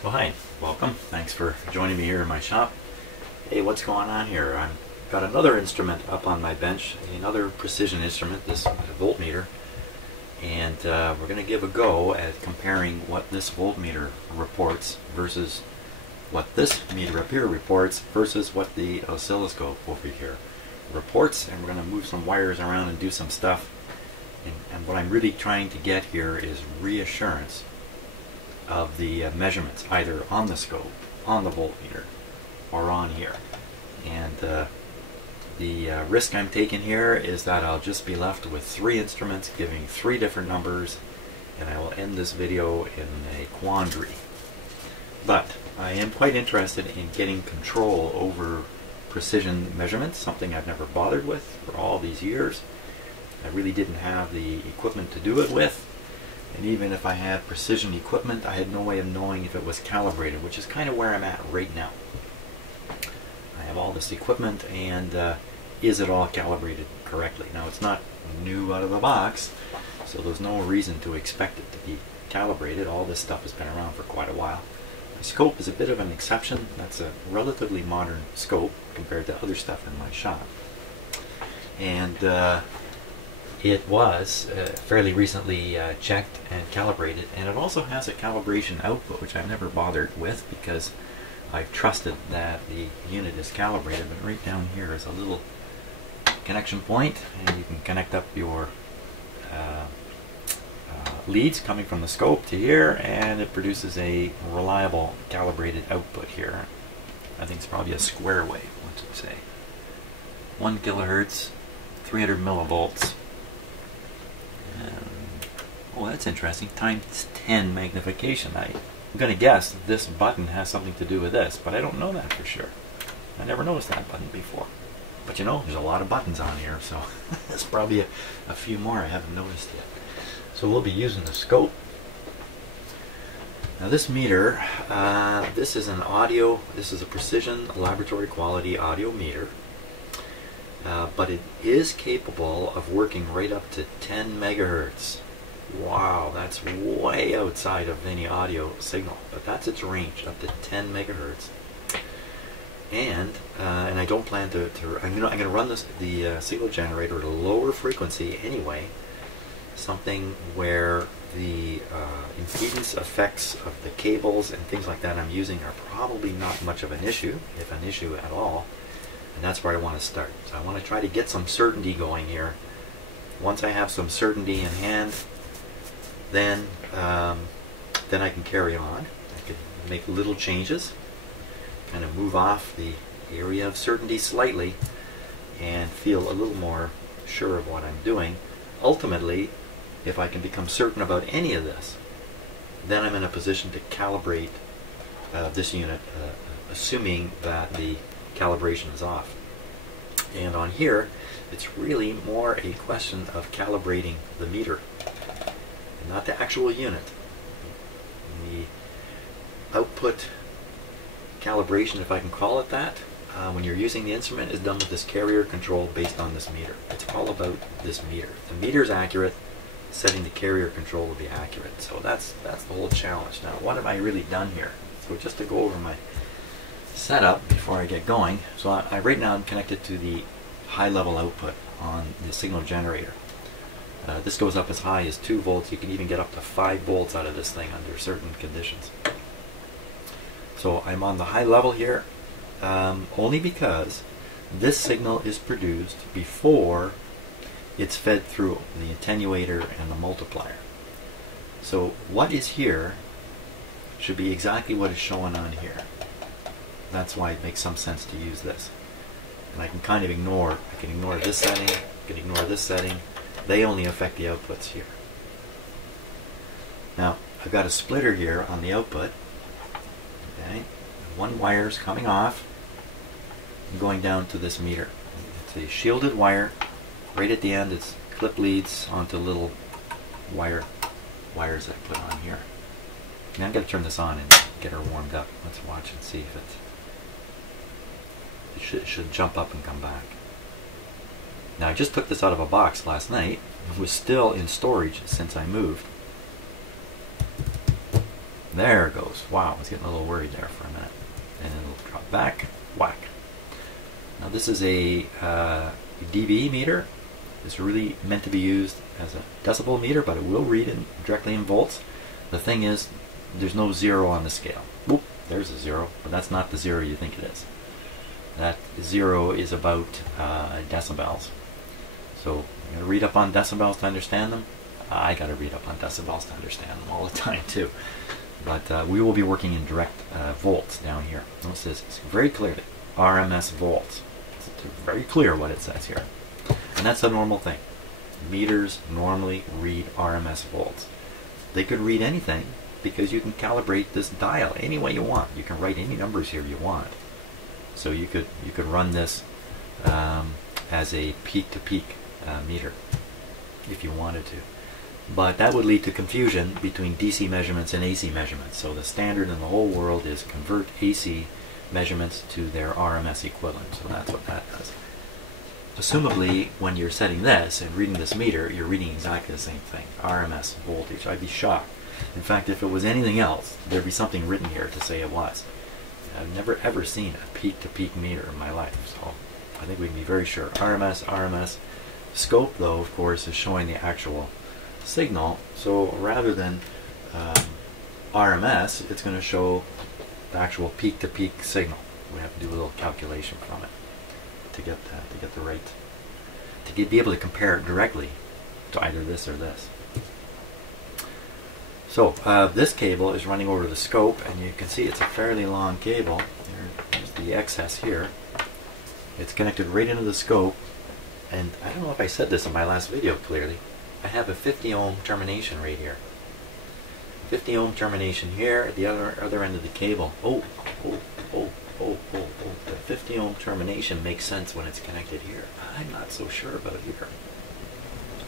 Well, hi, welcome. Thanks for joining me here in my shop. Hey, what's going on here? I've got another instrument up on my bench, another precision instrument, this voltmeter, and we're going to give a go at comparing what this voltmeter reports versus what this meter up here reports versus what the oscilloscope over here reports, and we're going to move some wires around and do some stuff. And what I'm really trying to get here is reassurance of the measurements, either on the scope, on the voltmeter, or on here. And the risk I'm taking here is that I'll just be left with 3 instruments giving 3 different numbers, and I will end this video in a quandary. But I am quite interested in getting control over precision measurements, something I've never bothered with for all these years. I really didn't have the equipment to do it with. And even if I had precision equipment, I had no way of knowing if it was calibrated, which is kind of where I'm at right now. I have all this equipment, and is it all calibrated correctly? Now, it's not new out of the box, so there's no reason to expect it to be calibrated. All this stuff has been around for quite a while. My scope is a bit of an exception. That's a relatively modern scope compared to other stuff in my shop. And it was fairly recently checked and calibrated, and it also has a calibration output, which I've never bothered with because I've trusted that the unit is calibrated. But right down here is a little connection point, and you can connect up your leads coming from the scope to here, and it produces a reliable calibrated output here. I think it's probably a square wave, what's it say? 1 kilohertz, 300 millivolts. Oh, that's interesting. Times 10 magnification. I'm going to guess this button has something to do with this, but I don't know that for sure. I never noticed that button before. But you know, there's a lot of buttons on here, so there's probably a few more I haven't noticed yet. So we'll be using the scope. Now this meter, this is an audio, this is a precision laboratory quality audio meter. But it is capable of working right up to 10 megahertz. Wow, that's way outside of any audio signal, but that's its range, up to 10 megahertz. And I don't plan to I'm going to run the signal generator at a lower frequency anyway, something where the impedance effects of the cables and things like that I'm using are probably not much of an issue, if an issue at all. And that's where I want to start. So I want to try to get some certainty going here. Once I have some certainty in hand, then I can carry on. I can make little changes, kind of move off the area of certainty slightly, and feel a little more sure of what I'm doing. Ultimately, if I can become certain about any of this, then I'm in a position to calibrate this unit, assuming that the calibration is off. And on here, it's really more a question of calibrating the meter, and not the actual unit. The output calibration, if I can call it that, when you're using the instrument, is done with this carrier control based on this meter. It's all about this meter. The meter's accurate, setting the carrier control will be accurate. So that's the whole challenge. Now, what have I really done here? So just to go over my setup before I get going. So I right now I'm connected to the high level output on the signal generator. This goes up as high as 2 volts. You can even get up to 5 volts out of this thing under certain conditions. So I'm on the high level here only because this signal is produced before it's fed through the attenuator and the multiplier. So what is here should be exactly what is shown on here. That's why it makes some sense to use this. And I can kind of ignore, I can ignore this setting, I can ignore this setting. They only affect the outputs here. Now, I've got a splitter here on the output. Okay, 1 wire's coming off and going down to this meter. It's a shielded wire. Right at the end, it's clip leads onto little wires that I put on here. Now I'm going to turn this on and get her warmed up. Let's watch and see if it should jump up and come back. Now I just took this out of a box last night. It was still in storage since I moved. There it goes. Wow, I was getting a little worried there for a minute. And it'll drop back, whack. Now this is a dB meter. It's really meant to be used as a decibel meter, but it will read directly in volts. The thing is, there's no zero on the scale. Whoop, there's a zero, but that's not the zero you think it is. That zero is about decibels. So you gotta read up on decibels to understand them. I gotta read up on decibels to understand them all the time too. But we will be working in direct volts down here. Notice this, it's very clearly RMS volts. It's very clear what it says here. And that's a normal thing. Meters normally read RMS volts. They could read anything because you can calibrate this dial any way you want. You can write any numbers here you want. So you could run this as a peak-to-peak meter if you wanted to. But that would lead to confusion between DC measurements and AC measurements. So the standard in the whole world is convert AC measurements to their RMS equivalent. So that's what that does. Assumably, when you're setting this and reading this meter, you're reading exactly the same thing, RMS voltage. I'd be shocked. In fact, if it was anything else, there'd be something written here to say it was. I've never ever seen a peak-to-peak meter in my life, so I think we can be very sure. RMS. Scope, though, of course, is showing the actual signal. So rather than RMS, it's going to show the actual peak-to-peak signal. We have to do a little calculation from it to get that, to get the right, be able to compare it directly to either this or this. So this cable is running over to the scope, and you can see it's a fairly long cable. There's the excess here. It's connected right into the scope, and I don't know if I said this in my last video clearly. I have a 50 ohm termination right here. 50 ohm termination here at the other end of the cable. The 50 ohm termination makes sense when it's connected here. I'm not so sure about here.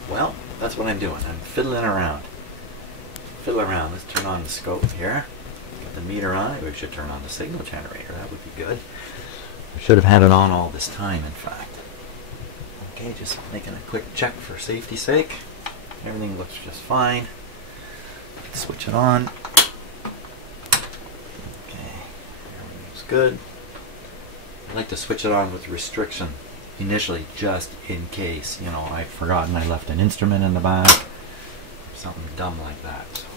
Well, that's what I'm doing. I'm fiddling around. Let's turn on the scope here. Got the meter on. We should turn on the signal generator. That would be good. I should have had it on all this time, in fact. Okay, just making a quick check for safety's sake. Everything looks just fine. Switch it on. Okay, everything's good. I like to switch it on with restriction initially, just in case, you know, I've forgotten I left an instrument in the back, something dumb like that. So.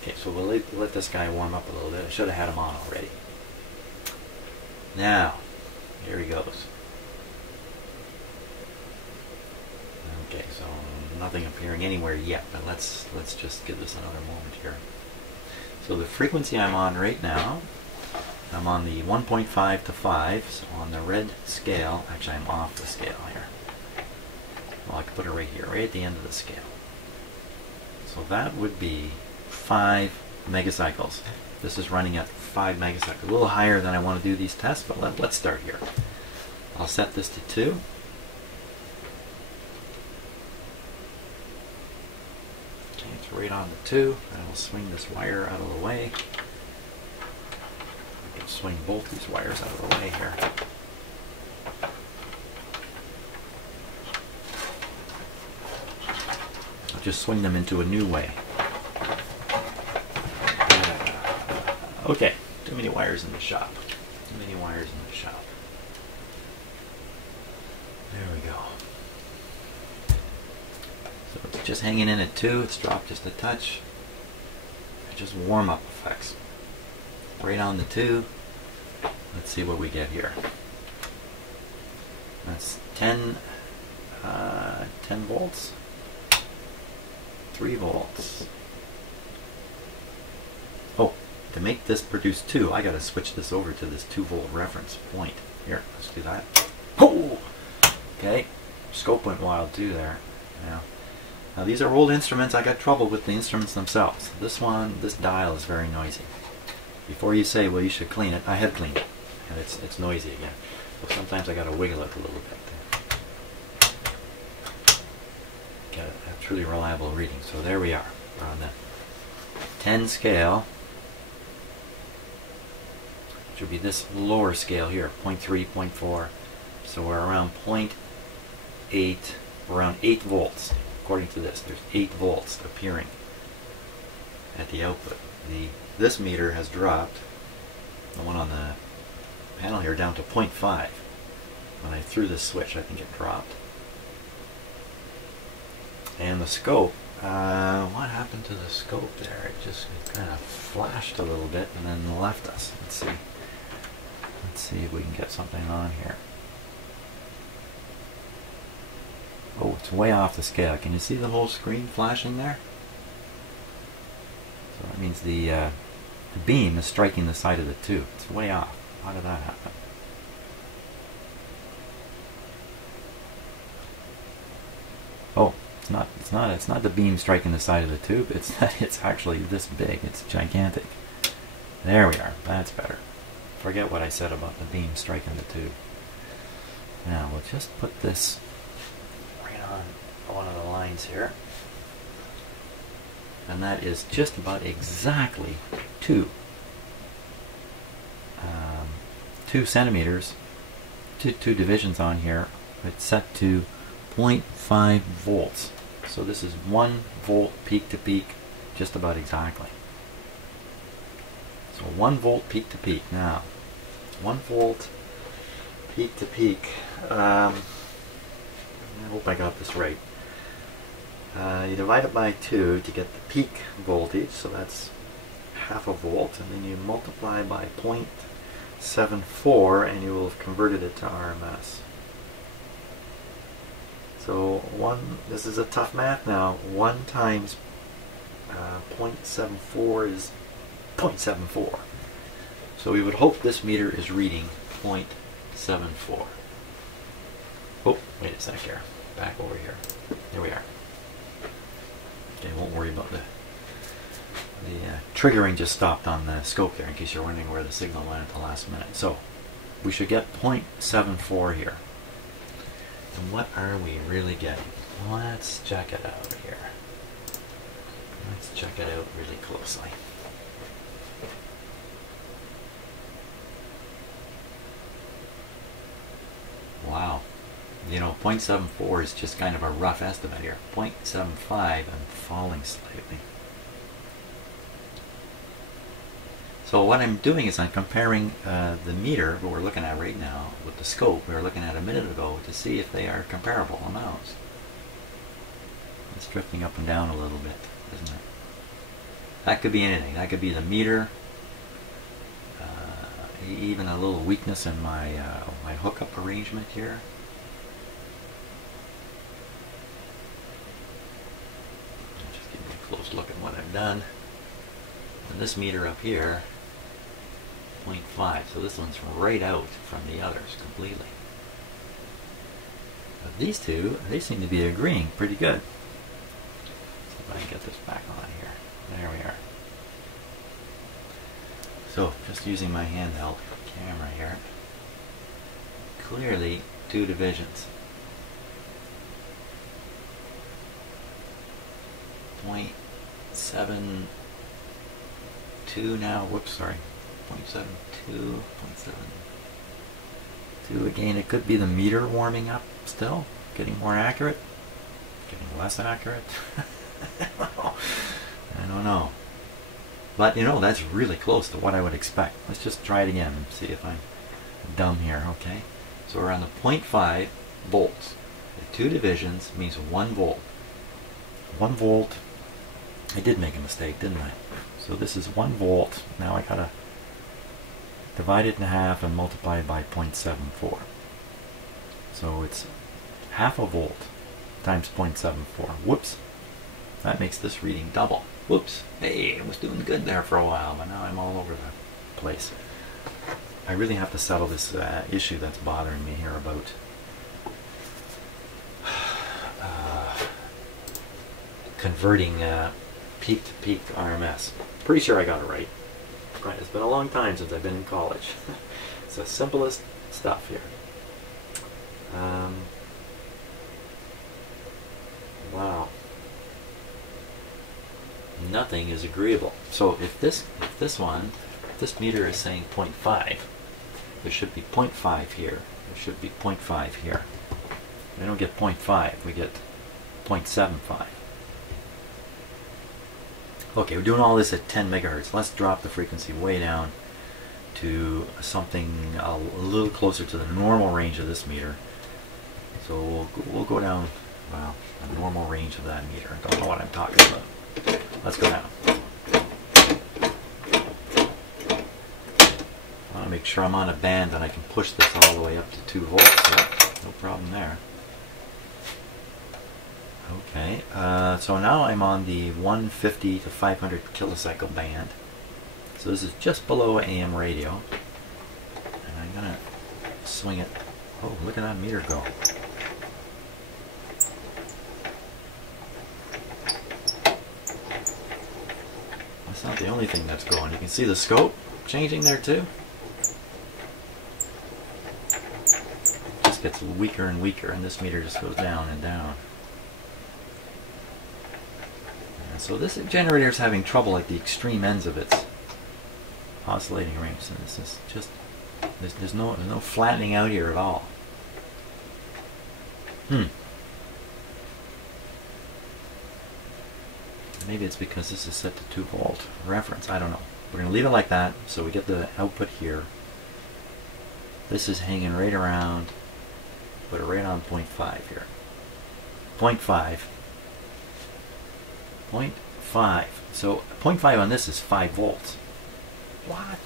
Okay, so we'll let this guy warm up a little bit. I should have had him on already. Now, here he goes. Okay, so nothing appearing anywhere yet, but let's just give this another moment here. So the frequency I'm on right now, I'm on the 1.5 to 5, so on the red scale. Actually, I'm off the scale here. Well, I can put it right here, right at the end of the scale. So that would be 5 megacycles. This is running at 5 megacycles. A little higher than I want to do these tests, but let's start here. I'll set this to 2. Okay, it's right on the 2. And I'll swing this wire out of the way. I can swing both these wires out of the way here. I'll just swing them into a new way. Okay, too many wires in the shop. Too many wires in the shop. There we go. So it's just hanging in at 2. It's dropped just a touch. It's just warm-up effects. Right on the 2. Let's see what we get here. That's 10 volts. 3 volts. Oh, to make this produce 2, I gotta switch this over to this 2-volt reference point. Here, let's do that. Oh! Okay, scope went wild too there. Yeah. Now these are old instruments. I got trouble with the instruments themselves. This dial is very noisy. Before you say, well, you should clean it, I have cleaned it, and it's noisy again. So sometimes I gotta wiggle it a little bit. Get a truly reliable reading. So there we are. We're on the 10 scale. Which would be this lower scale here, 0.3, 0.4. So we're around 0.8, around 8 volts. According to this, there's 8 volts appearing at the output. this meter has dropped, the one on the panel here, down to 0.5. When I threw this switch, I think it dropped. And the scope, what happened to the scope there? It just kind of flashed a little bit and then left us. Let's see. Let's see if we can get something on here. Oh, it's way off the scale. Can you see the whole screen flashing there? So that means the beam is striking the side of the tube. It's way off. How did that happen? Oh, it's not the beam striking the side of the tube. It's actually this big. It's gigantic. There we are. That's better. Forget what I said about the beam striking the tube. Now we'll just put this right on one of the lines here. And that is just about exactly 2 centimeters, two divisions on here. It's set to 0.5 volts. So this is 1 volt peak to peak, just about exactly. So 1 volt peak to peak. Now, 1 volt peak to peak. I hope I got this right. You divide it by 2 to get the peak voltage, so that's half a volt, and then you multiply by 0.74 and you will have converted it to RMS. So this is a tough math now. 1 times 0.74 is 0.74. So we would hope this meter is reading 0.74. Oh, wait a sec here. Back over here. There we are. Okay, won't worry about the triggering just stopped on the scope there, in case you're wondering where the signal went at the last minute. So we should get 0.74 here. And what are we really getting? Let's check it out here. Let's check it out really closely. Wow. You know, 0.74 is just kind of a rough estimate here. 0.75, I'm falling slightly. So what I'm doing is I'm comparing the meter, what we're looking at right now, with the scope we were looking at a minute ago, to see if they are comparable amounts. It's drifting up and down a little bit, isn't it? That could be anything. That could be the meter, even a little weakness in my my hookup arrangement here. Just give me a close look at what I've done. And this meter up here, 0.5, so this one's right out from the others completely. But these two, they seem to be agreeing pretty good. See if I can get this back on here. There we are. So, just using my handheld camera here, clearly 2 divisions. 0.72 now, whoops, sorry. 0.72, 0.72. Again, it could be the meter warming up still, getting more accurate, getting less accurate. I don't know. But you know, that's really close to what I would expect. Let's just try it again and see if I'm dumb here, okay? So we're on the 0.5 volts. The 2 divisions means 1 volt. 1 volt, I did make a mistake, didn't I? So this is 1 volt. Now I gotta divide it in half and multiply it by 0.74. So it's half a volt times 0.74. Whoops. That makes this reading double. Whoops. Hey, I was doing good there for a while, but now I'm all over the place. I really have to settle this issue that's bothering me here about converting peak to peak to RMS. Pretty sure I got it right. Right, it's been a long time since I've been in college. It's the simplest stuff here. Wow. Nothing is agreeable. So if this meter is saying 0.5, there should be 0.5 here. There should be 0.5 here. We don't get 0.5, we get 0.75. Okay, we're doing all this at 10 megahertz. Let's drop the frequency way down to something a little closer to the normal range of this meter. So we'll go down, well, the normal range of that meter. I don't know what I'm talking about. Let's go down. I want to make sure I'm on a band and I can push this all the way up to 2 volts. Yep, no problem there. Okay, so now I'm on the 150 to 500 kilocycle band. So this is just below AM radio. And I'm going to swing it. Oh, look at that meter go. That's not the only thing that's going. You can see the scope changing there too. It just gets weaker and weaker, and this meter just goes down and down. And so this generator is having trouble at the extreme ends of its oscillating range. So this is just, there's no flattening out here at all. Maybe it's because this is set to 2 volt reference. I don't know. We're going to leave it like that so we get the output here. This is hanging right around, put it right on 0.5 here. 0.5. 0.5. So 0.5 on this is 5 volts. What?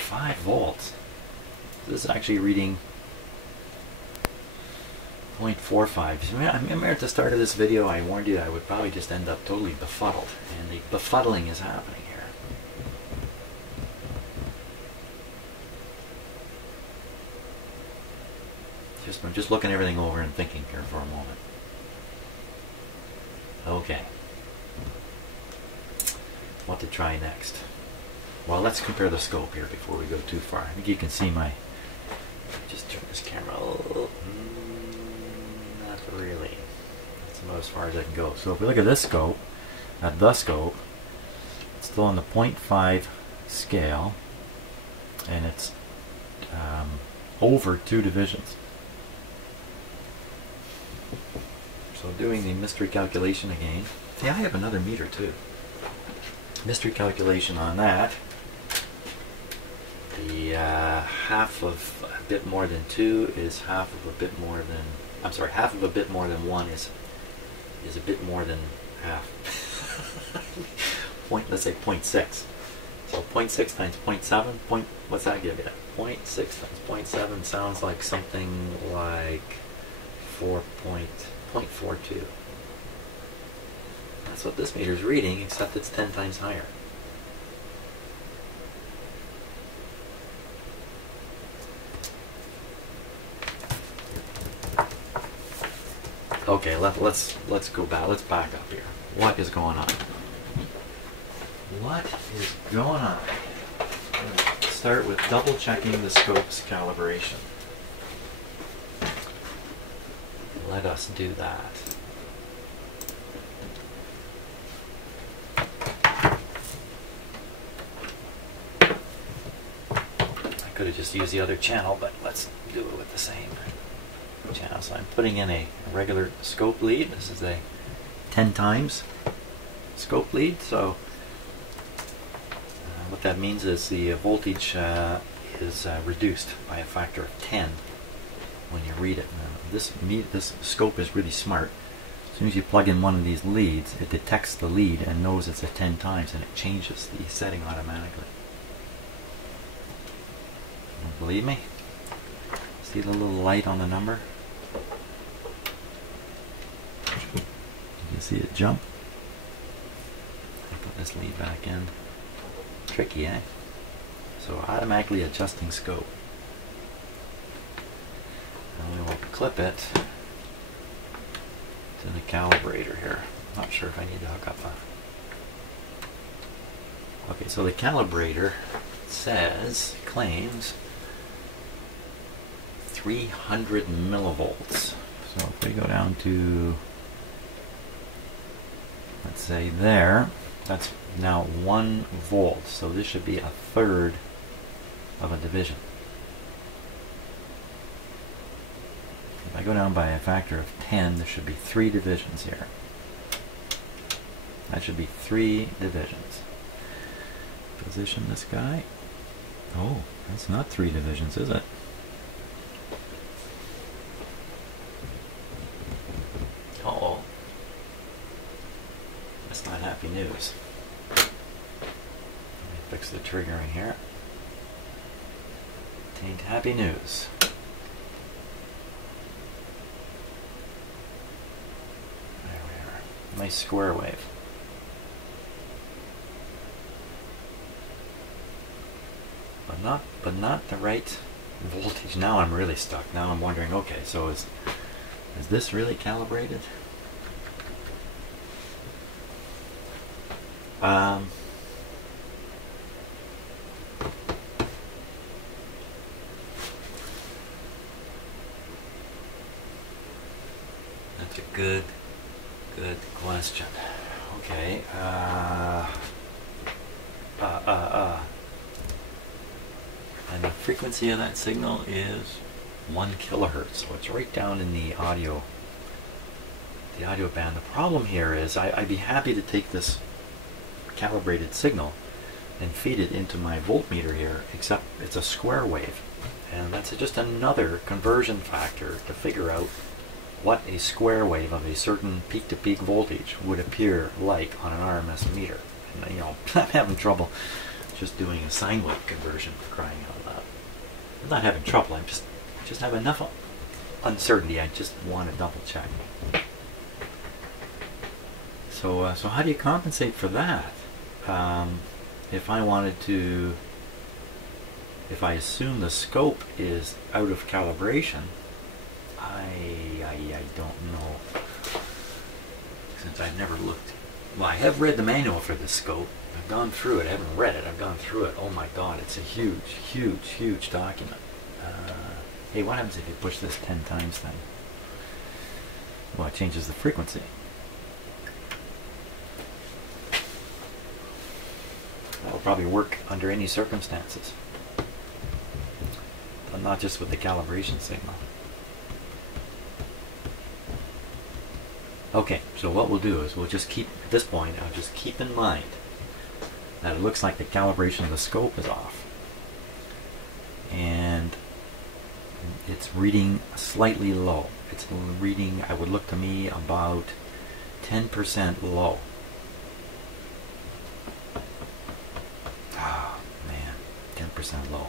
5 volts. This is actually reading 0.45. I remember at the start of this video I warned you I would probably just end up totally befuddled, and the befuddling is happening here. I'm just looking everything over and thinking here for a moment. Okay. What to try next? Well, let's compare the scope here before we go too far. I think you can see my... Just turn this camera a little... Not really. That's about as far as I can go. So if we look at this scope, at the scope, it's still on the 0.5 scale, and it's over 2 divisions. So doing the mystery calculation again. Yeah, I have another meter too. Mystery calculation on that. The half of a bit more than 2 is half of a bit more than... I'm sorry, half of a bit more than 1 is a bit more than half. Let's say 0.6. So 0.6 times 0.7, what's that give you? 0.6 times 0.7 sounds like something like 4.42. That's what this meter is reading, except it's 10 times higher. Okay, let's go back. Let's back up here. What is going on? What is going on? Let's start with double checking the scope's calibration. Let us do that. I could have just used the other channel, but let's do it with the same channel. So I'm putting in a regular scope lead. This is a 10 times scope lead. So what that means is the voltage is reduced by a factor of 10 when you read it. This scope is really smart. As soon as you plug in one of these leads, it detects the lead and knows it's a 10 times, and it changes the setting automatically. Don't believe me? See the little light on the number? You can see it jump. Put this lead back in. Tricky, eh? So automatically adjusting scope. And we will clip it to the calibrator here. I'm not sure if I need to hook up a... Okay, so the calibrator claims 300 millivolts. So if we go down to, let's say there, that's now 1 volt. So this should be 1/3 of a division. If I go down by a factor of 10, there should be 3 divisions here. That should be 3 divisions. Position this guy. Oh, that's not 3 divisions, is it? Uh-oh. That's not happy news. Let me fix the triggering here. Tain't happy news. There we are. Nice square wave. But not the right voltage. Now I'm really stuck. Now I'm wondering, okay, so is this really calibrated? That's a good question. Okay. And the frequency of that signal is 1 kilohertz, so it's right down in the audio band. The problem here is I'd be happy to take this calibrated signal and feed it into my voltmeter here, except it's a square wave, and that's just another conversion factor to figure out what a square wave of a certain peak-to-peak voltage would appear like on an RMS meter. And, you know, I'm having trouble just doing a sine wave conversion, for crying out loud. I'm not having trouble, I just have enough uncertainty. I just want to double check. So how do you compensate for that? If I assume the scope is out of calibration, I don't know, since I've never looked. Well, I have read the manual for this scope. I've gone through it. I haven't read it. I've gone through it. Oh my God, it's a huge document. Hey, what happens if you push this 10 times then? Well, it changes the frequency. That will probably work under any circumstances, but not just with the calibration signal. Okay, so what we'll do is we'll just keep, at this point, I'll just keep in mind that it looks like the calibration of the scope is off. And it's reading slightly low. It's reading, I would look to me, about 10% low. Oh, man, 10% low.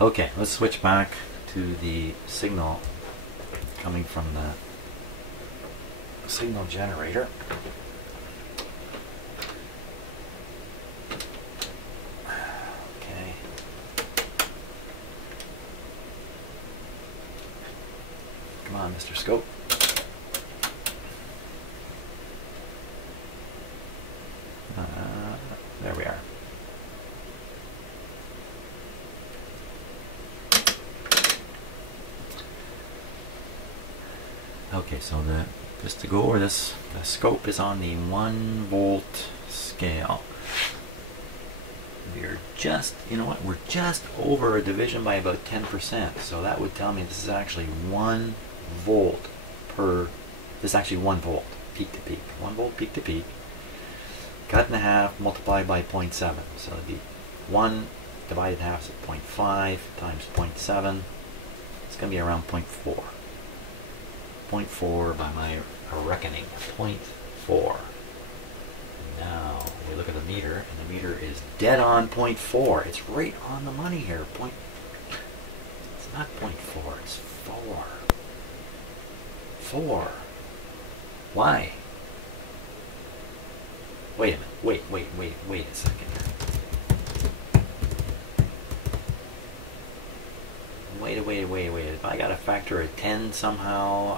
Okay, let's switch back to the signal coming from the signal generator. Okay. Come on, Mr. Scope. There we are. Okay, so just to go over this, the scope is on the 1 volt scale. We're just, you know what, we're just over a division by about 10%. So that would tell me this is actually 1 volt per, this is actually 1 volt peak to peak. 1 volt peak to peak. Cut in half, multiplied by 0.7. So it'd be 1 divided in half is 0.5 times 0.7. It's going to be around 0.4. 0.4 by my reckoning. 0.4. Now we look at the meter, and the meter is dead on 0.4. It's right on the money here. It's not 0.4. It's 4. 4. Why? Wait a minute. Wait a second. Wait. If I got a factor of 10 somehow,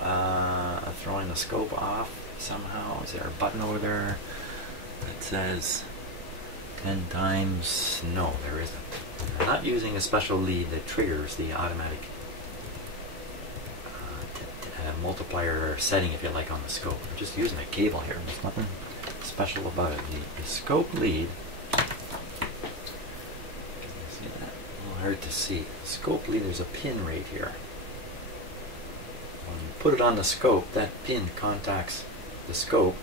throwing the scope off somehow, is there a button over there that says 10 times? No, there isn't. I'm not using a special lead that triggers the automatic multiplier setting, if you like, on the scope. I'm just using a cable here. There's nothing special about it. The scope lead, see that? A little hard to see. The scope lead, there's a pin right here. 1 put it on the scope, that pin contacts the scope,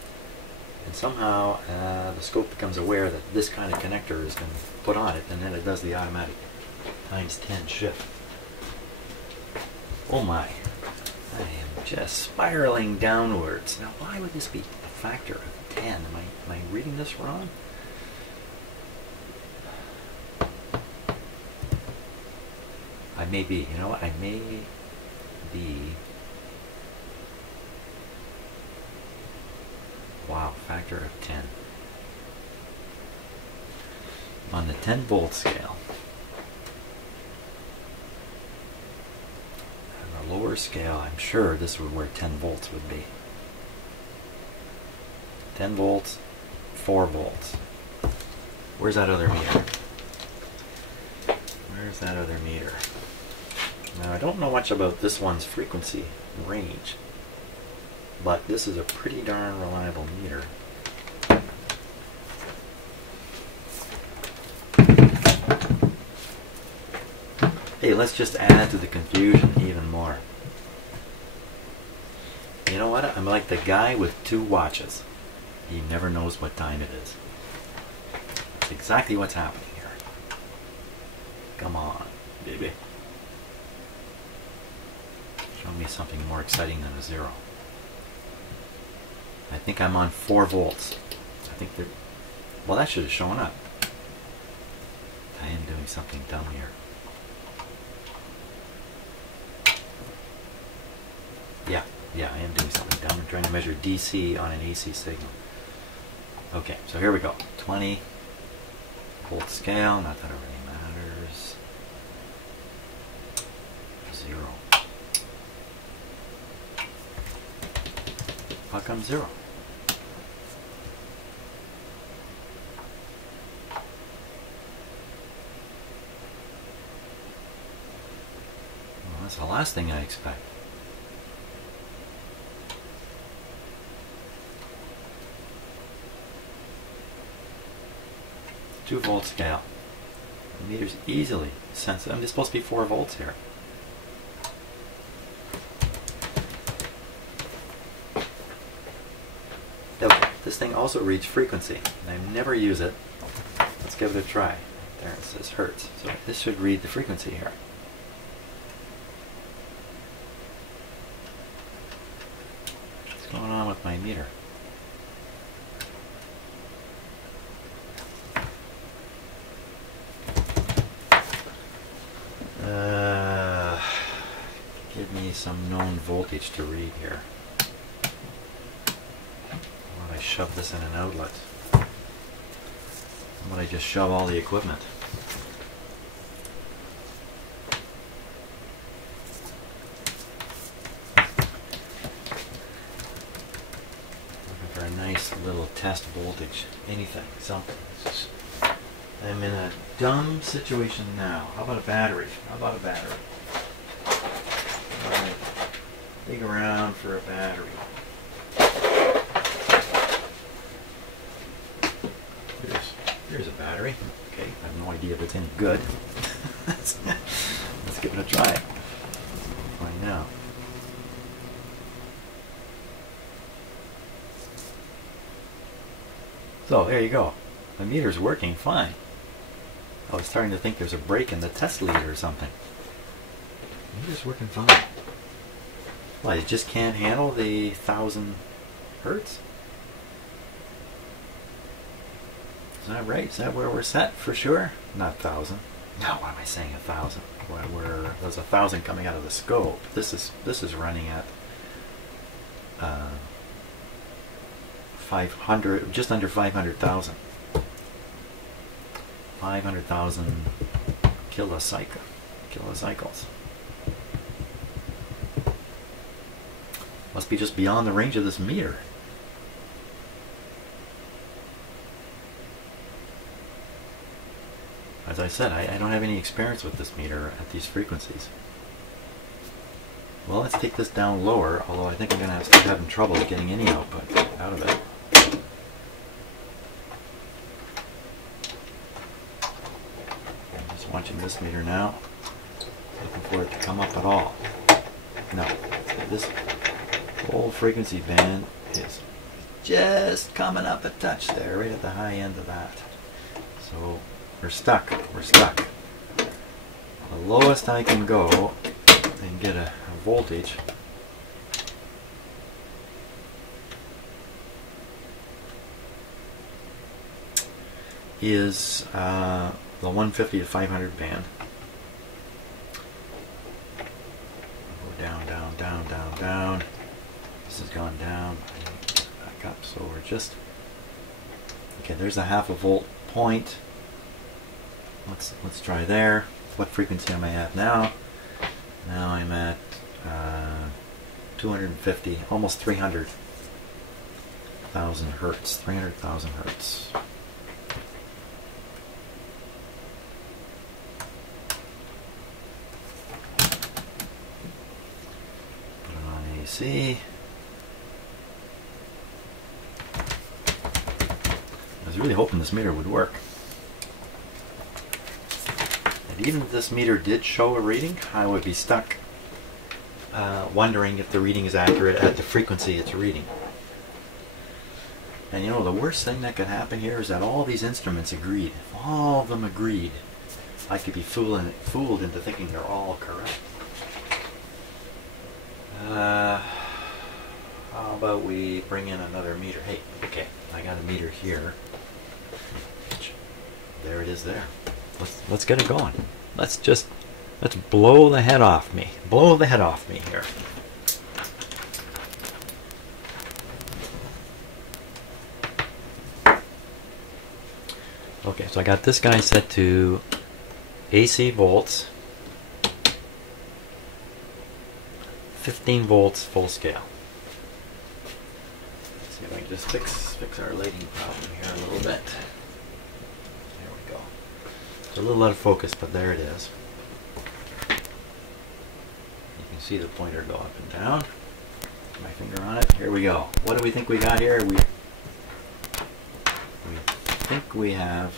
and somehow the scope becomes aware that this kind of connector has been put on it, and then it does the automatic ×10 shift. Oh my, I am just spiraling downwards. Now why would this be a factor of 10? Am I reading this wrong? I may be, you know what, I may be. Wow, factor of 10. On the 10 volt scale. On a lower scale, I'm sure this is where 10 volts would be. 10 volts, 4 volts. Where's that other meter? Where's that other meter? Now, I don't know much about this one's frequency range, but this is a pretty darn reliable meter. Hey, let's just add to the confusion even more. You know what? I'm like the guy with 2 watches. He never knows what time it is. That's exactly what's happening here. Come on, baby. Show me something more exciting than a 0. I think I'm on 4 volts. I think they're... Well, that should have shown up. I am doing something dumb here. Yeah, I am doing something dumb. I'm trying to measure DC on an AC signal. Okay, so here we go. 20 volt scale. Not that it really matters. 0. How come 0? Well, that's the last thing I expect. 2 volt scale. The meter's easily sensitive. I'm just supposed to be 4 volts here. Okay, this thing also reads frequency, and I never use it. Let's give it a try. There it says hertz. So this should read the frequency here. What's going on with my meter? Give me some known voltage to read here. Why don't I shove this in an outlet? Why don't I just shove all the equipment? Looking for a nice little test voltage. Anything, something. I'm in a dumb situation now. How about a battery? How about a battery? Alright. Dig around for a battery. Here's a battery. Okay, I have no idea if it's any good. Let's give it a try. Find out. So there you go. The meter's working fine. I was starting to think there's a break in the test lead or something. The meter's working fine. Well, it just can't handle the 1000 hertz? Is that right? Is that where we're set for sure? Not 1000. No, what am I saying? 1000. There's 1000 coming out of the scope. This is running at 500, just under 500,000. 500,000 kilocycles. Must be just beyond the range of this meter. As I said, I don't have any experience with this meter at these frequencies. Well, let's take this down lower, although I think I'm going to start having trouble getting any output out of it. Watching this meter now, looking for it to come up at all. No, Full frequency band is just coming up a touch there, right at the high end of that. So we're stuck. We're stuck. The lowest I can go and get a voltage is the 150 to 500 band. Go down, down, down, down, down. This has gone down. Back up. So we're just okay. There's a half a volt point. Let's try there. What frequency am I at now? Now I'm at 250, almost 300,000 hertz. 300,000 hertz. Put it on AC. I was really hoping this meter would work. Even if this meter did show a reading, I would be stuck wondering if the reading is accurate at the frequency it's reading. And you know, the worst thing that could happen here is that all these instruments agreed. If all of them agreed, I could be fooled into thinking they're all correct. How about we bring in another meter? Hey, okay, I got a meter here. There it is there. Let's get it going. Let's blow the head off me. Blow the head off me here. Okay, so I got this guy set to AC volts. 15 volts full scale. Let's see if I can just fix our lighting problem here a little bit. It's a little out of focus, but there it is. You can see the pointer go up and down. Put my finger on it. Here we go. What do we think we got here? We think we have,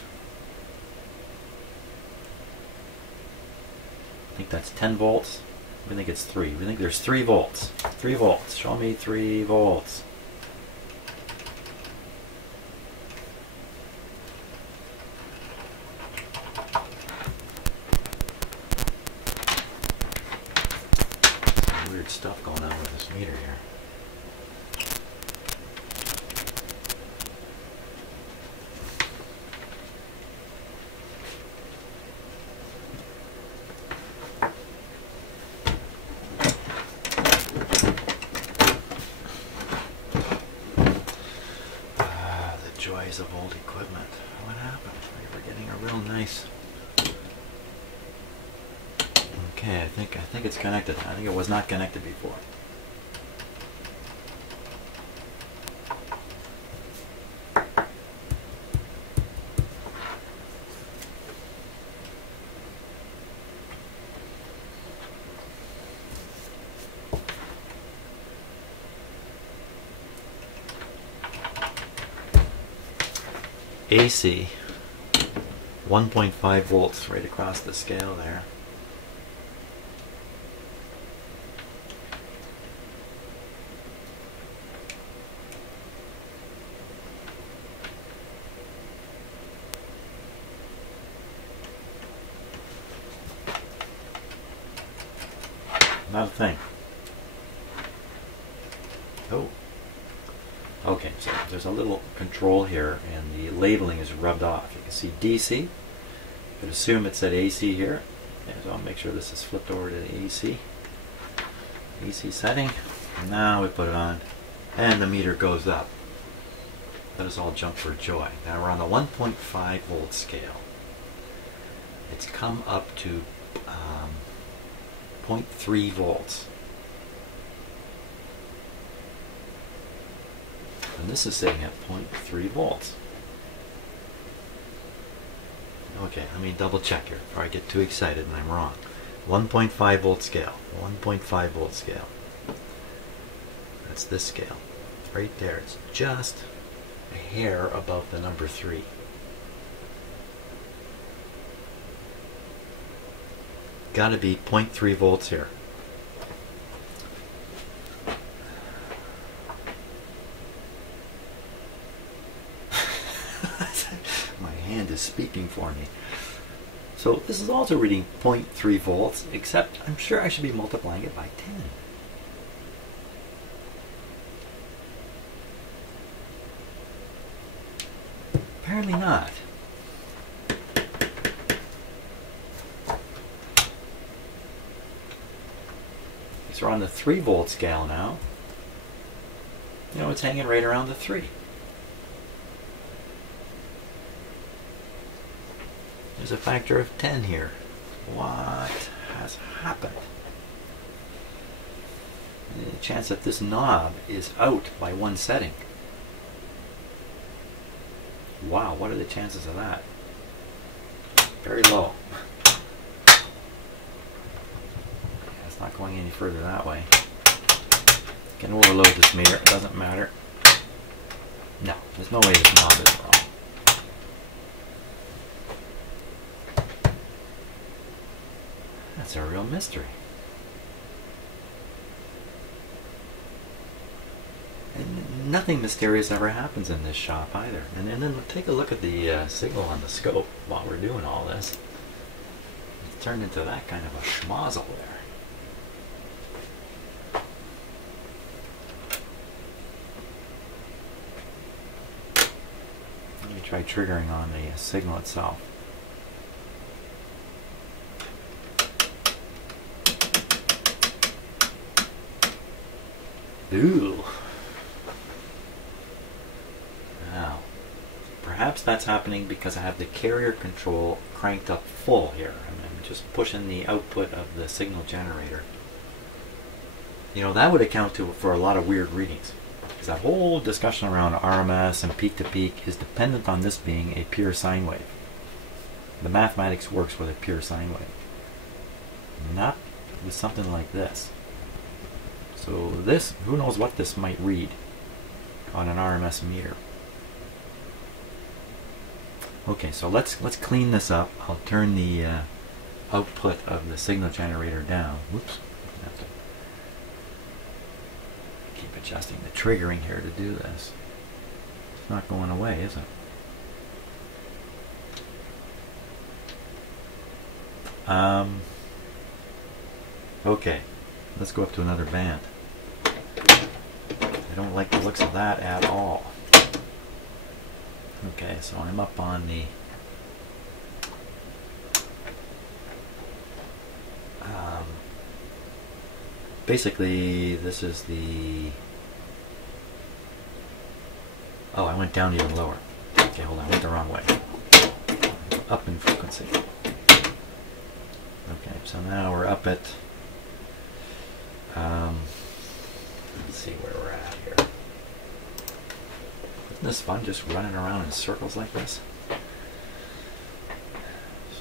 I think that's 10 volts. We think it's 3. We think there's 3 volts. 3 volts. Show me 3 volts. Weird stuff going on with this meter here. The joys of old equipment. What happened? We were getting a real nice. Okay, I think it's connected. I think it was not connected before. AC 1.5 volts right across the scale there. Not a thing. Oh. Okay, so there's a little control here, and the labeling is rubbed off. You can see DC. You could assume it said AC here. And so I'll make sure this is flipped over to the AC. AC setting. Now we put it on, and the meter goes up. Let us all jump for joy. Now we're on the 1.5 volt scale. It's come up to 0.3 volts. And this is sitting at 0.3 volts. Okay, let me double check here before I get too excited and I'm wrong. 1.5 volt scale. 1.5 volt scale. That's this scale. Right there. It's just a hair above the number 3. Gotta be 0.3 volts here. hand is speaking for me. So this is also reading 0.3 volts, except I'm sure I should be multiplying it by 10. Apparently not. So we're on the 3 volt scale now. You know, it's hanging right around the 3. There's a factor of 10 here. What has happened? The chance that this knob is out by 1 setting. Wow, what are the chances of that? Very low. It's not going any further that way. Can overload this meter, it doesn't matter. No, there's no way this knob is wrong. That's a real mystery. And nothing mysterious ever happens in this shop either. And then take a look at the signal on the scope while we're doing all this. It's turned into that kind of a schmozzle there. Let me try triggering on the signal itself. Ooh. Now, perhaps that's happening because I have the carrier control cranked up full here. I'm just pushing the output of the signal generator. You know, that would account for a lot of weird readings. Because that whole discussion around RMS and peak to peak is dependent on this being a pure sine wave. The mathematics works with a pure sine wave. Not with something like this. So this, who knows what this might read on an RMS meter. Okay, so let's clean this up. I'll turn the output of the signal generator down. Whoops. I have to keep adjusting the triggering here to do this. It's not going away, is it? Okay, let's go up to another band. I don't like the looks of that at all. Okay, so I'm up on the basically this is the I went down even lower. Okay, hold on, I went the wrong way. Up in frequency. Okay, so now we're up at let's see where we're at here. Isn't this fun, just running around in circles like this?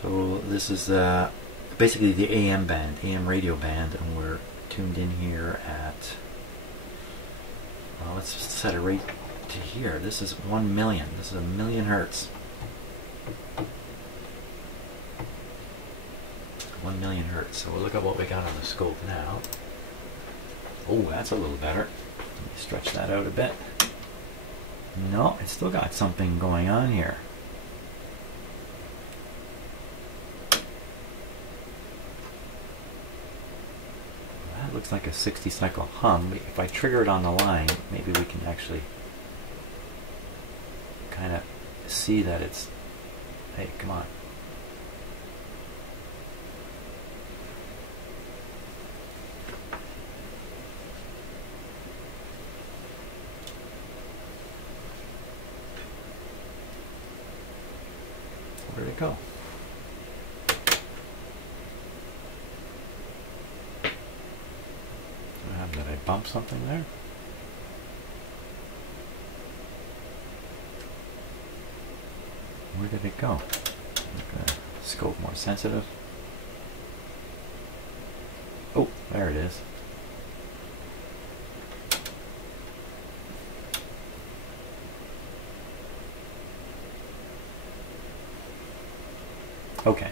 So this is basically the AM band, AM radio band, and we're tuned in here at, well, let's set it right to here. This is 1 million. This is 1 million hertz. 1 million hertz. So we'll look at what we got on the scope now. Oh, that's a little better. Let me stretch that out a bit. No, it's still got something going on here. That looks like a 60 cycle hum. If I trigger it on the line, maybe we can actually kind of see that it's, hey, come on. Where'd it go? Did I bump something there? Where did it go? Make the scope more sensitive. Oh, there it is. Okay.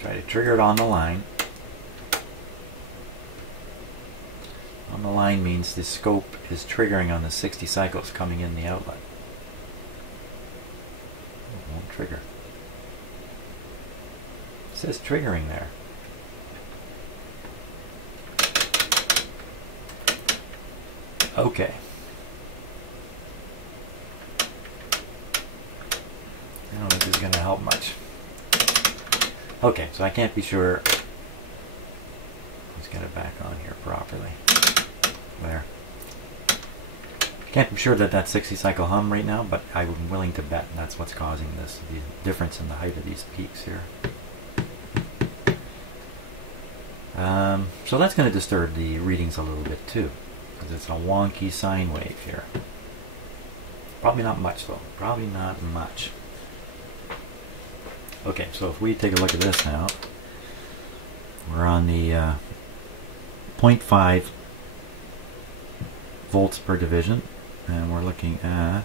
Try to trigger it on the line. On the line means the scope is triggering on the 60 cycles coming in the outlet. won't trigger. It says triggering there. Okay. I don't know if this is going to help much. Okay, so I can't be sure. Let's get it back on here properly. There. Can't be sure that that's 60 cycle hum right now, but I'm willing to bet that's what's causing this, the difference in the height of these peaks here. So that's going to disturb the readings a little bit too, because it's a wonky sine wave here. Probably not much though, probably not much. Okay, so if we take a look at this now, we're on the 0.5 volts per division, and we're looking at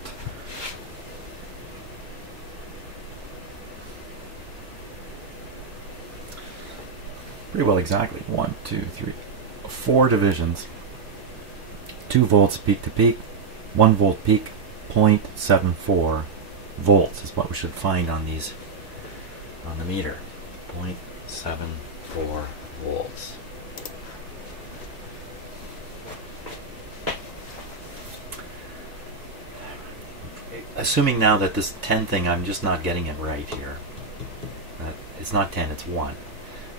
pretty well exactly 1, 2, 3, 4 divisions, 2 volts peak to peak, 1 volt peak, 0.74 volts is what we should find on these, on the meter. 0.74 volts. Assuming now that this 10 thing, I'm just not getting it right here. It's not 10, it's 1.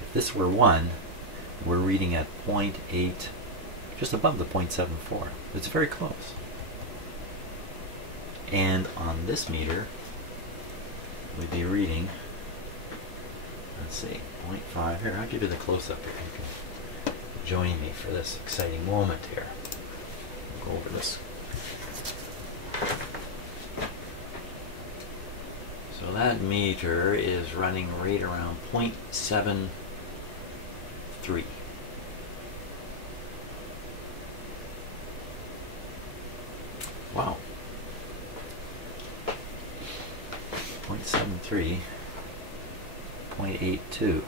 If this were 1, we're reading at 0.8, just above the 0.74. It's very close. And on this meter, we'd be reading, let's see, 0.5. Here, I'll give you the close-up if you can join me for this exciting moment here. We'll go over this. So that meter is running right around 0.73. Wow. 0.73, 0.82.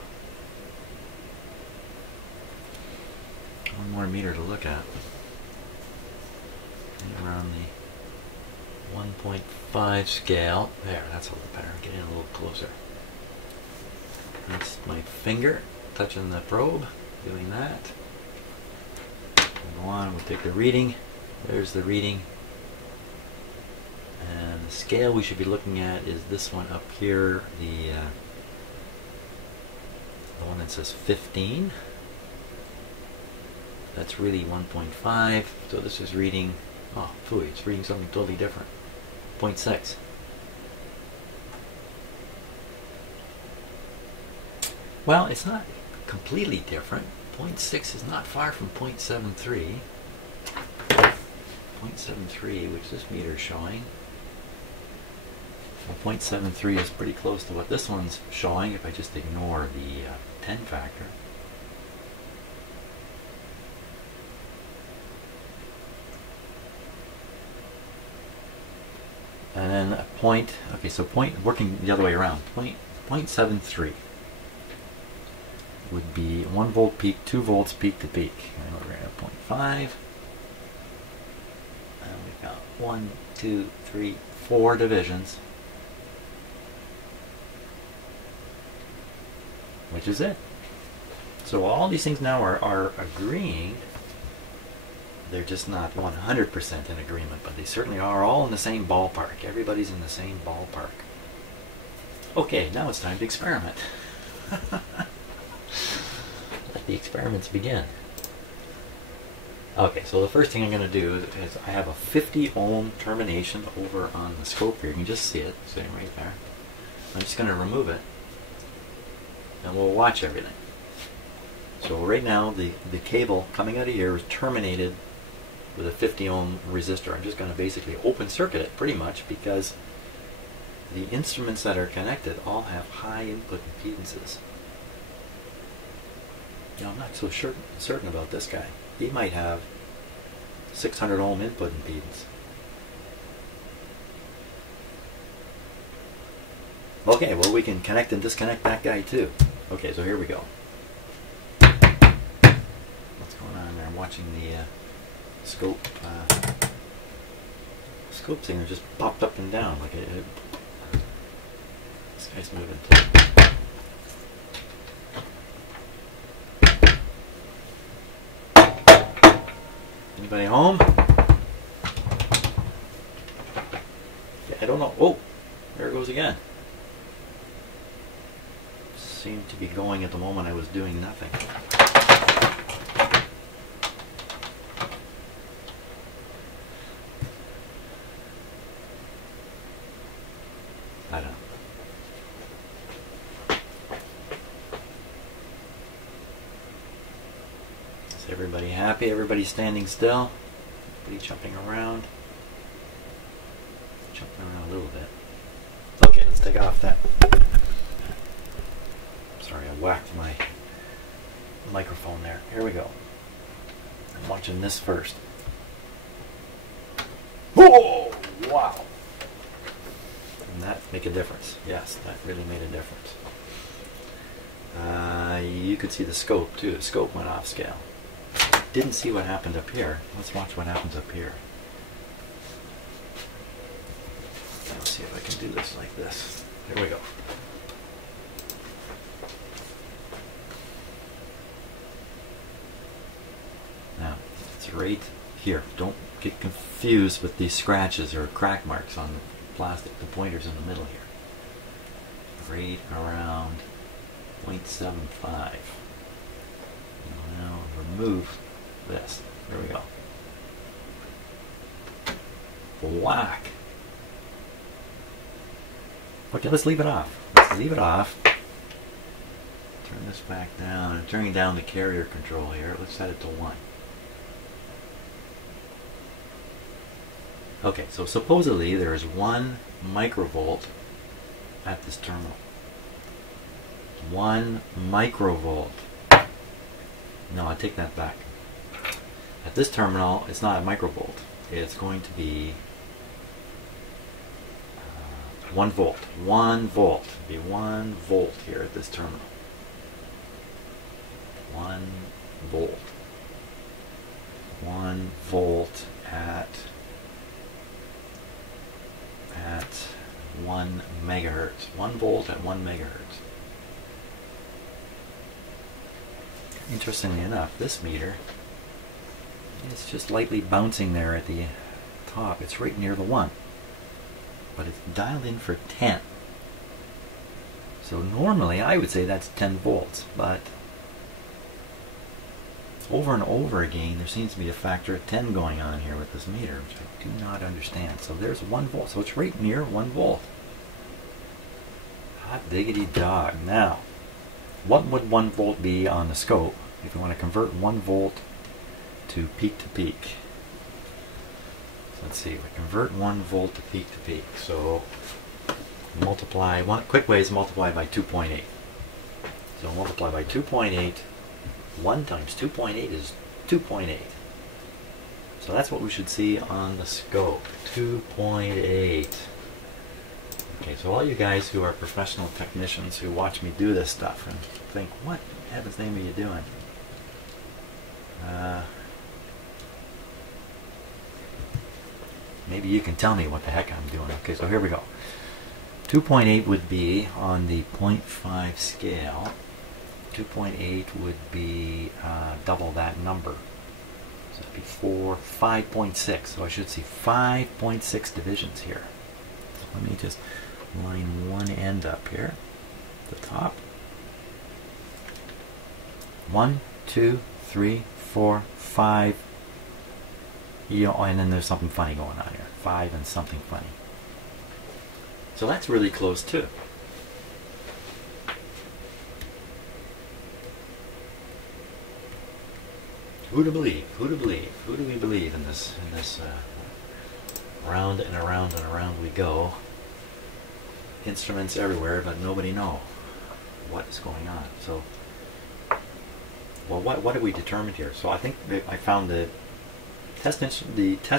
One more meter to look at. Around the 1.5 scale. There, that's a little better. Getting a little closer. That's my finger touching the probe, doing that. We'll go on, we'll take the reading. There's the reading. And the scale we should be looking at is this one up here, the one that says 15. That's really 1.5. So this is reading, oh, phooey, it's reading something totally different. 0.6. Well, it's not completely different. 0.6 is not far from 0.73. 0.73, which this meter is showing. Well, 0.73 is pretty close to what this one's showing if I just ignore the 10 factor. And then a point, okay, so working the other way around, 0.73 would be 1 volt peak, 2 volts peak to peak. And we're at 0.5. And we've got 1, 2, 3, 4 divisions. Which is it. So all these things now are agreeing. They're just not 100% in agreement, but they certainly are all in the same ballpark. Everybody's in the same ballpark. Okay, now it's time to experiment. Let the experiments begin. Okay, so the first thing I'm going to do is I have a 50 ohm termination over on the scope here. You can just see it sitting right there. I'm just going to remove it, and we'll watch everything. So right now the cable coming out of here is terminated with a 50 ohm resistor. I'm just going to basically open circuit it pretty much because the instruments that are connected all have high input impedances. Now I'm not so certain about this guy. He might have 600 ohm input impedance. Okay, well we can connect and disconnect that guy too. Okay, so here we go. What's going on there? I'm watching the scope. Scope singer just popped up and down like it. Nice moving too. Anybody home? Yeah, I don't know. Oh, there it goes again. Seemed to be going at the moment I was doing nothing. I don't know. Is everybody happy? Everybody standing still? Everybody jumping around? Jumping around a little bit. Okay, let's take off that. Sorry, I whacked my microphone there. Here we go. I'm watching this first. Whoa! Wow! And that make a difference. Yes, that really made a difference. You could see the scope too. The scope went off scale. Didn't see what happened up here. Let's watch what happens up here. Let's see if I can do this like this. Here we go. Now, it's right here. Don't get confused with these scratches or crack marks on the plastic. The pointer's in the middle here. Right around 0.75. Now remove this. There we go. Whack. Okay, let's leave it off. Let's leave it off. Turn this back down. I'm turning down the carrier control here. Let's set it to 1. Okay, so supposedly there is 1 microvolt at this terminal. 1 microvolt. No, I take that back. At this terminal, it's not a microvolt. It's going to be 1 volt. 1 volt. It'll be 1 volt here at this terminal. 1 volt. 1 volt at 1 megahertz. 1 volt at 1 megahertz. Interestingly enough, this meter is just lightly bouncing there at the top. It's right near the 1. But it's dialed in for 10. So normally I would say that's 10 volts, but over and over again there seems to be a factor of 10 going on here with this meter, which I do not understand. So there's 1 volt, so it's right near 1 volt. Hot diggity dog. Now, what would 1 volt be on the scope if you want to convert 1 volt to peak to peak? So let's see, we convert 1 volt to peak to peak. So multiply, one quick way is multiply by 2.8. So multiply by 2.8. 1 times 2.8 is 2.8. So that's what we should see on the scope. 2.8. Okay, so all you guys who are professional technicians who watch me do this stuff and think, what in heaven's name are you doing? Maybe you can tell me what the heck I'm doing. Okay, so here we go. 2.8 would be on the 0.5 scale. 2.8 would be double that number. So that'd be 5.6. So I should see 5.6 divisions here. So let me just line one end up here, the top. 1, 2, 3, 4, 5. You know, and then there's something funny going on here. 5 and something funny. So that's really close too. Who to believe? Who to believe? Who do we believe in this? Round and around and around we go. Instruments everywhere, but nobody know what is going on. So, well, what have we determined here? So I think I found the test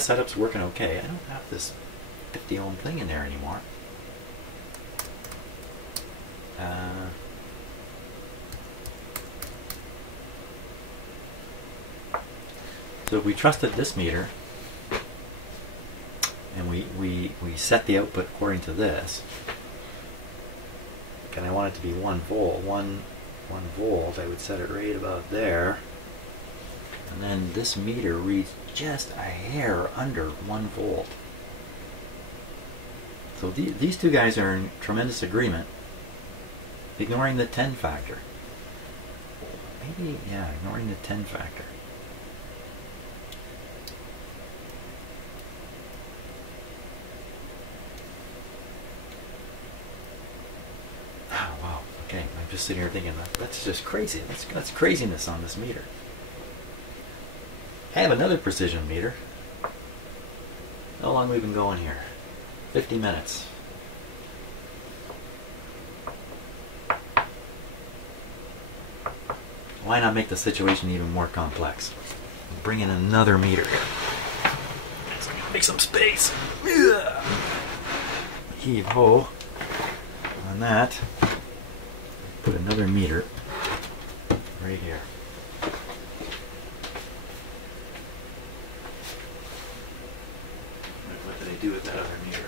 setup's working okay. I don't have this 50 ohm thing in there anymore. So if we trusted this meter and we set the output according to this, and I want it to be 1 volt, 1 volt, I would set it right about there. And then this meter reads just a hair under 1 volt. So these two guys are in tremendous agreement, ignoring the 10 factor. Maybe, yeah, ignoring the 10 factor. Oh, wow. Okay, I'm just sitting here thinking, that's just crazy. That's craziness on this meter. I have another precision meter. How long have we been going here? 50 minutes. Why not make the situation even more complex? Bring in another meter. Let's make some space. Heave ho on that. Put another meter right here. What did I do with that other meter?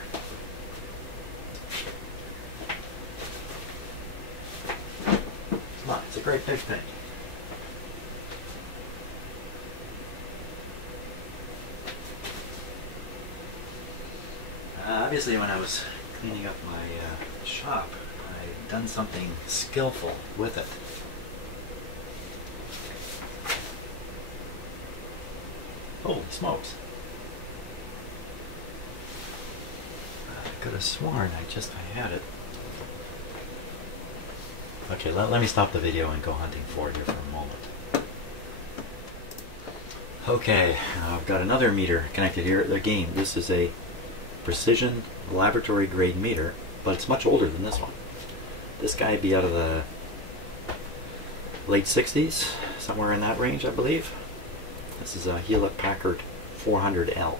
Come on, it's a great big thing. Obviously, when I was cleaning up my shop, I'd done something skillful with it. Holy smokes. I could have sworn I had it. Okay, let me stop the video and go hunting for it here for a moment. Okay, I've got another meter connected here. Again, this is a precision laboratory grade meter, but it's much older than this one. This guy would be out of the late 60s, somewhere in that range, I believe. This is a Hewlett-Packard 400L.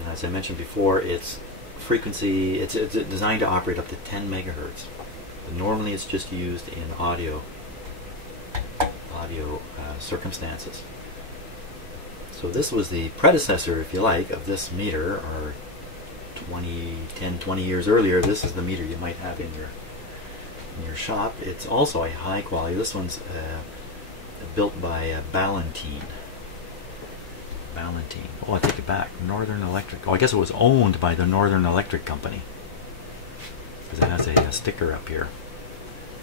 And as I mentioned before, its frequency, it's designed to operate up to 10 megahertz. But normally it's just used in audio circumstances. So this was the predecessor, if you like, of this meter, or 10, 20 years earlier. This is the meter you might have in your shop. It's also a high quality. This one's built by Ballantine. Oh, I take it back. Northern Electric. Oh, I guess it was owned by the Northern Electric Company, because it has a sticker up here.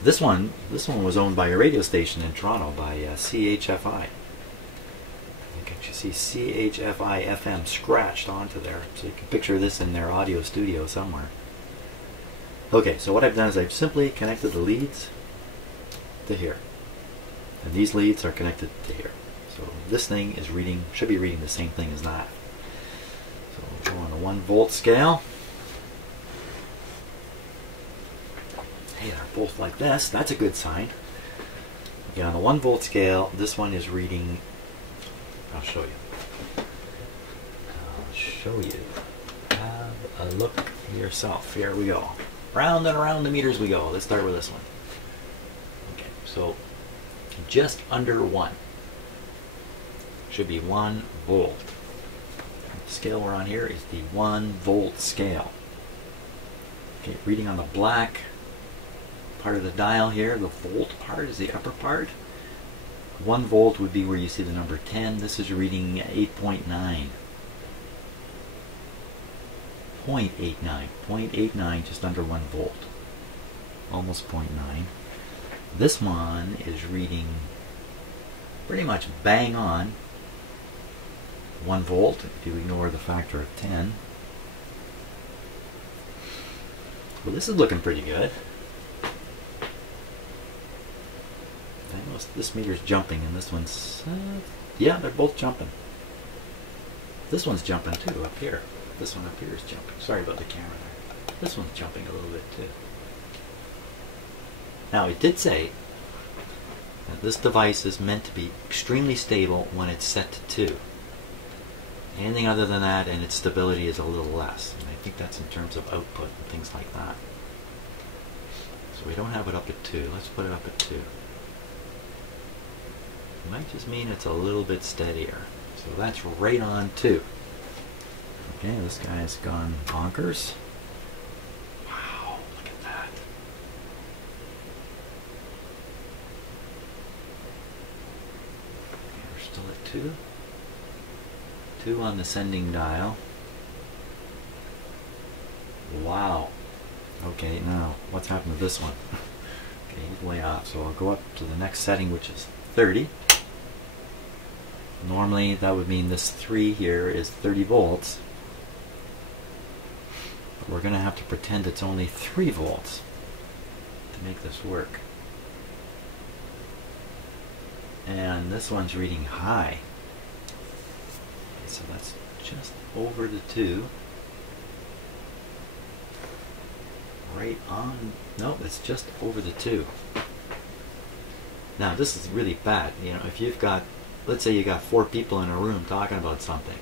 This one was owned by a radio station in Toronto, by CHFI. You see CHFI FM scratched onto there, so you can picture this in their audio studio somewhere. Okay, so what I've done is I've simply connected the leads to here, and these leads are connected to here. So this thing is should be reading the same thing as that. So we'll go on a 1 volt scale. Hey, they're both like this. That's a good sign. Okay, on the 1 volt scale, this one is reading. I'll show you. Have a look yourself. Here we go. Round and around the meters we go. Let's start with this one. Okay, so just under 1. Should be 1 volt. The scale we're on here is the 1 volt scale. Okay, reading on the black part of the dial here, the volt part is the upper part. 1 volt would be where you see the number 10. This is reading 8.9. 0.89, just under 1 volt. Almost 0.9. This one is reading pretty much bang on 1 volt, if you ignore the factor of 10. Well, this is looking pretty good. I noticed this meter's jumping and this one's, yeah, they're both jumping. This one's jumping too, up here. This one up here is jumping. Sorry about the camera there. This one's jumping a little bit too. Now, it did say that this device is meant to be extremely stable when it's set to 2. Anything other than that, and its stability is a little less. And I think that's in terms of output and things like that. So we don't have it up at 2. Let's put it up at 2. It might just mean it's a little bit steadier. So that's right on 2. Okay, this guy's gone bonkers. Wow, look at that. 2. 2 on the sending dial. Wow. Okay, now what's happened to this one? Okay, he's way off. So I'll go up to the next setting, which is 30. Normally that would mean this 3 here is 30 volts. But we're going to have to pretend it's only 3 volts to make this work. And this one's reading high. Okay, so that's just over the 2. Right on. No, it's just over the 2. Now this is really bad. You know, if you've got, let's say you got 4 people in a room talking about something,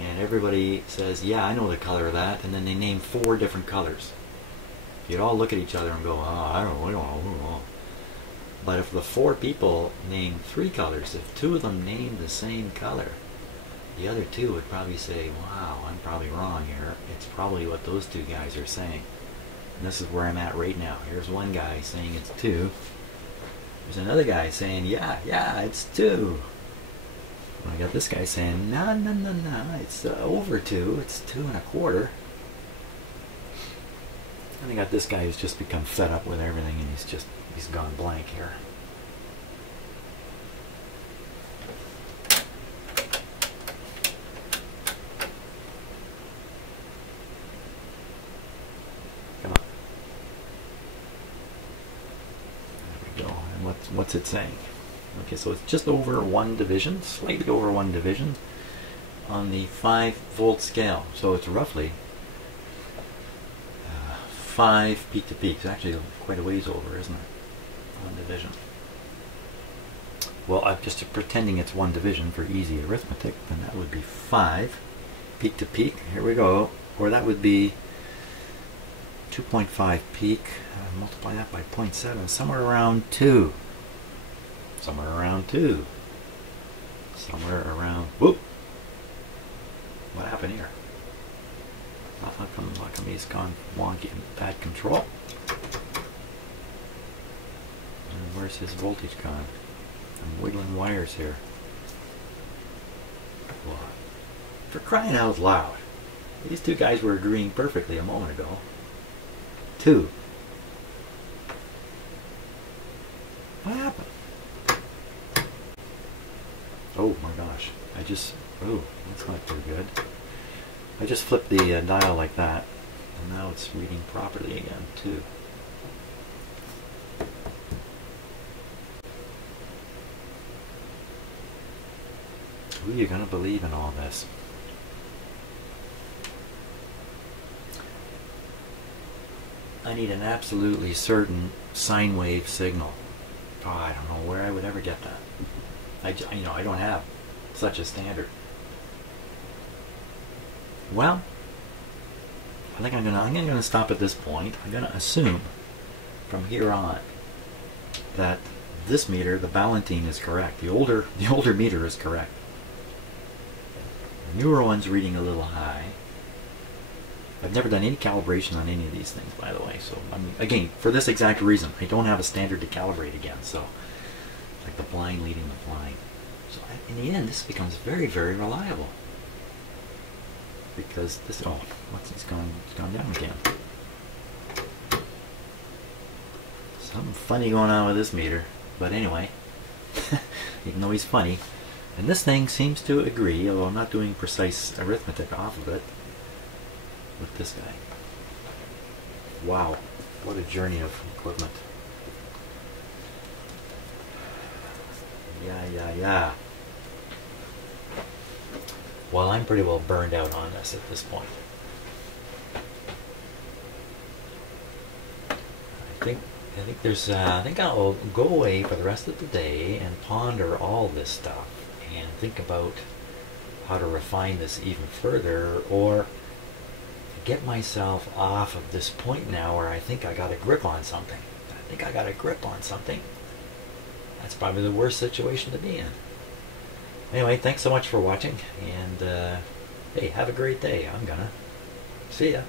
and everybody says, yeah, I know the color of that, and then they name 4 different colors. You'd all look at each other and go, oh, I don't know. But if the 4 people name 3 colors, if 2 of them name the same color, the other 2 would probably say, wow, I'm probably wrong here. It's probably what those 2 guys are saying. And this is where I'm at right now. Here's one guy saying it's 2. There's another guy saying, yeah, it's 2. And I got this guy saying, no, it's over 2. It's 2 1/4. And I got this guy who's just become fed up with everything, and he's gone blank here. Come on. There we go. And what's it saying? Okay, so it's just over 1 division, slightly over 1 division on the 5-volt scale. So it's roughly 5 peak to peak. It's actually quite a ways over, isn't it? 1 division. Well, I'm just pretending it's 1 division for easy arithmetic. Then that would be 5 peak to peak. Here we go. Or that would be 2.5 peak. Multiply that by 0.7. Somewhere around 2. Somewhere around 2. Somewhere around... Whoop! What happened here? How come he's gone wonky and bad control? And where's his voltage gone? I'm wiggling wires here. What? For crying out loud. These 2 guys were agreeing perfectly a moment ago. 2. What happened? Oh my gosh. Oh, that's not too good. I just flipped the dial like that, and now it's reading properly again, too. Who are you going to believe in all this? I need an absolutely certain sine wave signal. Oh, I don't know where I would ever get that. I don't have such a standard. Well, I think I'm gonna stop at this point. I'm gonna assume from here on that this meter, the Ballantine, is correct. The older meter is correct. The newer one's reading a little high. I've never done any calibration on any of these things, by the way. So again, for this exact reason, I don't have a standard to calibrate again. So like the blind leading the blind. So in the end, this becomes very, very reliable. Because this, oh, it's gone down again. Something funny going on with this meter, but anyway, even though he's funny, and this thing seems to agree, although I'm not doing precise arithmetic off of it, with this guy. Wow, what a journey of equipment. Yeah. Well, I'm pretty well burned out on this at this point. I think I'll go away for the rest of the day and ponder all this stuff and think about how to refine this even further, or get myself off of this point now where I think I got a grip on something. That's probably the worst situation to be in. Anyway, thanks so much for watching, and hey, have a great day. I'm gonna see ya.